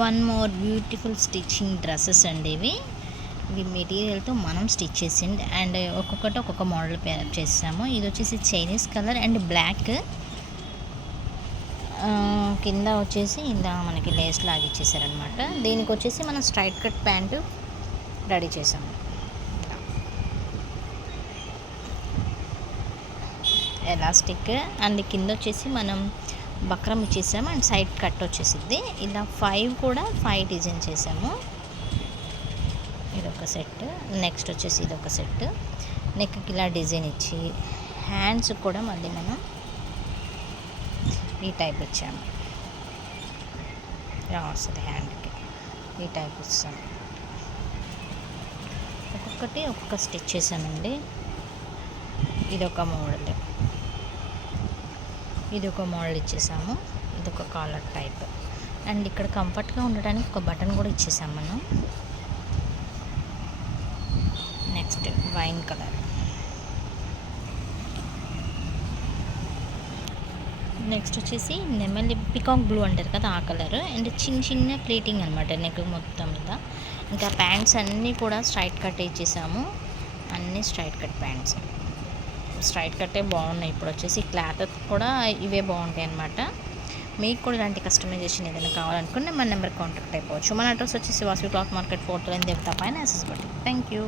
One more beautiful stitching dresses అండి ఇవి మెటీరియల్తో మనం స్టిచ్ చేసింది అండ్ ఒక్కొక్కటి ఒక్కొక్క మోడల్ పేరప్ చేసాము. ఇది వచ్చేసి చైనీస్ కలర్ అండ్ బ్లాక్, కింద వచ్చేసి ఇలా మనకి లేస్ లాగా ఇచ్చేసారనమాట. దీనికి వచ్చేసి మనం స్ట్రైట్ కట్ ప్యాంటు రెడీ చేసాము. ఎలాస్టిక్ అండ్ కింద వచ్చేసి మనం బక్రం ఇచ్చేసాము అండ్ సైడ్ కట్ వచ్చేసిద్ది. ఇలా 5 కూడా 5 డిజైన్ చేసాము. ఇదొక సెట్, నెక్స్ట్ వచ్చేసి ఇదొక సెట్. నెక్కి ఇలా డిజైన్ ఇచ్చి హ్యాండ్స్ కూడా మళ్ళీ మనం ఈ టైప్ ఇచ్చాము. ఇలా వస్తుంది హ్యాండ్కి, ఈ టైప్ ఇస్తాము. ఒక్కొక్కటి ఒక్కొక్క స్టిచ్ చేసామండి. ఇదొక మోడల్, ఇది ఒక మోడల్ ఇచ్చేసాము. ఇది ఒక కాలర్ టైప్ అండ్ ఇక్కడ కంఫర్ట్గా ఉండడానికి ఒక బటన్ కూడా ఇచ్చేసాము మనం. నెక్స్ట్ వైన్ కలర్, నెక్స్ట్ వచ్చేసి నెమలి పికాక్ బ్లూ అంటారు కదా ఆ కలర్ అండ్ చిన్న చిన్న ప్లేటింగ్ అనమాట నెక్ మొత్తం మీద. ఇంకా ప్యాంట్స్ అన్నీ కూడా స్ట్రైట్ కట్ ఇచ్చేసాము. అన్నీ స్ట్రైట్ కట్ ప్యాంట్స్, స్ట్రైట్ కట్టే బాగున్నాయి. ఇప్పుడు వచ్చేసి క్లాత్ కూడా ఇవే బాగుంటాయి అన్నమాట. మీకు కూడా ఇలాంటి కస్టమైజేషన్ ఏదైనా కావాలనుకుంటే మన నెంబర్ కాంటాక్ట్ అయిపోవచ్చు. మన అడ్రస్ వచ్చేసి Vasavi cloth market 4th line దేవతా పైన ఎస్ఎస్ బట్టి. Thank you.